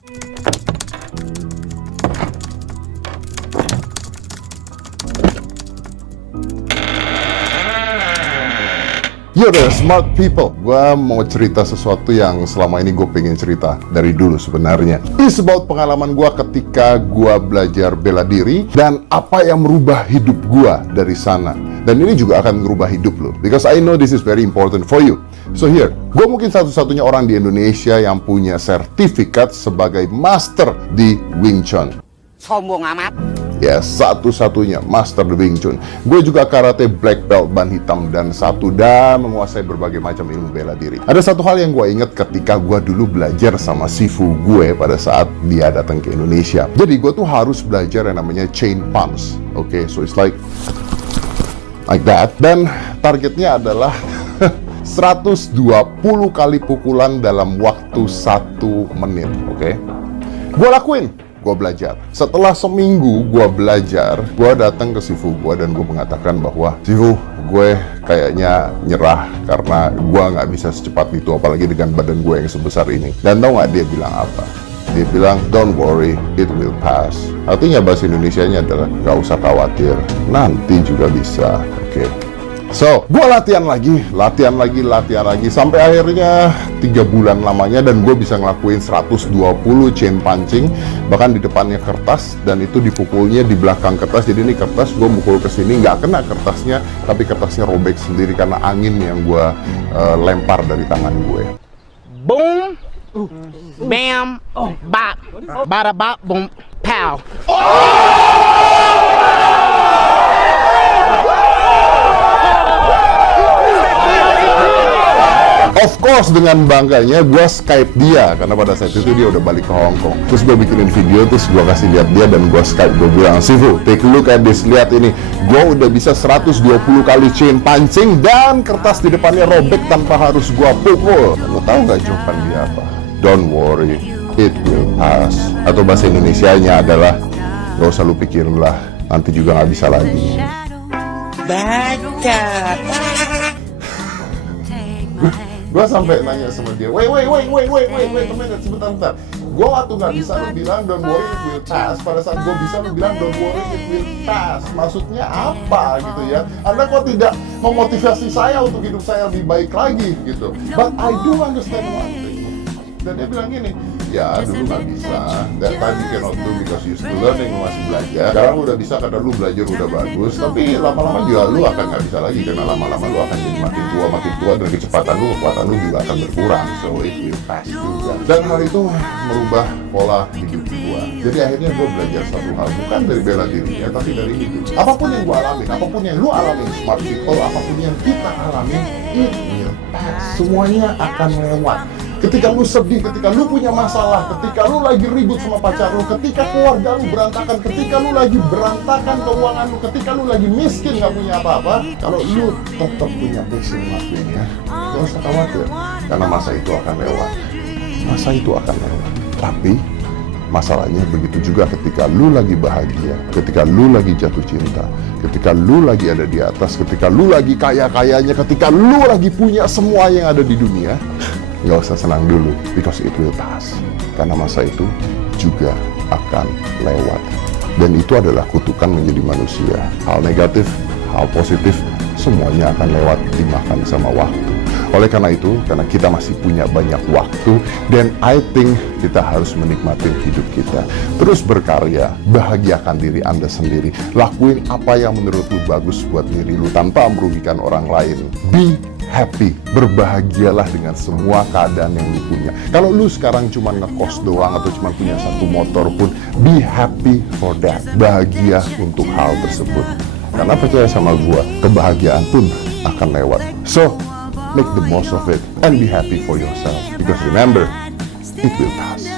Yo there smart people, gue mau cerita sesuatu yang selama ini gue pengen cerita dari dulu sebenarnya. It's about pengalaman gue ketika gue belajar bela diri dan apa yang merubah hidup gue dari sana. Dan ini juga akan merubah hidup lo, because I know this is very important for you. So here, gue mungkin satu-satunya orang di Indonesia yang punya sertifikat sebagai master di Wing Chun. Sombong amat. Ya, satu-satunya master di Wing Chun. Gue juga karate black belt ban hitam dan menguasai berbagai macam ilmu bela diri. Ada satu hal yang gue ingat ketika gue dulu belajar sama sifu gue pada saat dia datang ke Indonesia. Jadi gue tuh harus belajar yang namanya chain punch. Oke, so it's like that. Dan targetnya adalah 120 kali pukulan dalam waktu 1 menit. Oke, gue lakuin. Gue belajar. Setelah seminggu gue belajar, gue datang ke sifu gue dan gue mengatakan bahwa sifu, gue kayaknya nyerah karena gue nggak bisa secepat itu, apalagi dengan badan gue yang sebesar ini. Dan tau nggak dia bilang apa? Dia bilang, don't worry, it will pass. Artinya bahasa Indonesianya adalah gak usah khawatir, nanti juga bisa. Oke. So, gue latihan lagi, sampai akhirnya 3 bulan lamanya dan gue bisa ngelakuin 120 chain punching, bahkan di depannya kertas, dan itu dipukulnya di belakang kertas. Jadi ini kertas, gue mukul ke sini, nggak kena kertasnya, tapi kertasnya robek sendiri karena angin yang gue lempar dari tangan gue. Boom, bam, bop, bada bop, boom, pow. Of course, dengan bangganya gue Skype dia karena pada saat itu dia udah balik ke Hong Kong. Terus gue bikinin video, terus gue kasih lihat dia dan gue Skype. Gue bilang, Sifu, take a look at this, lihat ini. Gue udah bisa 120 kali chain punching dan kertas di depannya robek tanpa harus gue pukul. Lo tau gak jawaban dia apa? Don't worry, it will pass. Atau bahasa Indonesianya adalah, gak usah lu pikirin lah, nanti juga gak bisa lagi. Baca. Gue sampai nanya sama dia, wait, temen, sebentar. Gue waktu nggak bisa lu bilang don't worry it will pass. Pada saat gue bisa lu bilang don't worry it will pass. Maksudnya apa gitu ya? Anda kok tidak memotivasi saya untuk hidup saya lebih baik lagi gitu. But I do understand one thing. Dan dia bilang gini, ya dulu nggak bisa, that time you cannot do because you still learning, lu masih belajar. Sekarang lu udah bisa karena lu belajar udah bagus, tapi lama-lama juga lu akan nggak bisa lagi karena lama-lama lu akan jadi makin tua dan kecepatan lu, kekuatan lu juga akan berkurang. So it will pass juga. Dan hal itu merubah pola hidup gua. Jadi akhirnya gua belajar satu hal, bukan dari bela dirinya, tapi dari hidup. Apapun yang gua alamin, apapun yang lu alamin, smart people, apapun yang kita alamin, it will pass. Semuanya akan lewat. Ketika lu sedih, ketika lu punya masalah, ketika lu lagi ribut sama pacar lu, ketika keluarga lu berantakan, ketika lu lagi berantakan keuangan lu, ketika lu lagi miskin gak punya apa-apa, kalau lu tetap punya passion ngelakuinnya, gak usah khawatir, karena masa itu akan lewat. Masa itu akan lewat. Tapi masalahnya begitu juga ketika lu lagi bahagia, ketika lu lagi jatuh cinta, ketika lu lagi ada di atas, ketika lu lagi kaya-kayanya, ketika lu lagi punya semua yang ada di dunia, nggak usah senang dulu, because it will pass. Karena masa itu juga akan lewat. Dan itu adalah kutukan menjadi manusia. Hal negatif, hal positif, semuanya akan lewat, dimakan sama waktu. Oleh karena itu, karena kita masih punya banyak waktu, dan I think kita harus menikmati hidup kita. Terus berkarya, bahagiakan diri Anda sendiri. Lakuin apa yang menurut lu bagus buat diri lu tanpa merugikan orang lain. Be happy, berbahagialah dengan semua keadaan yang lu punya. Kalau lu sekarang cuma ngekos doang atau cuma punya 1 motor pun, be happy for that. Bahagia untuk hal tersebut. Karena percaya sama gua, kebahagiaan pun akan lewat. So, make the most of it and be happy for yourself. Because remember, it will pass.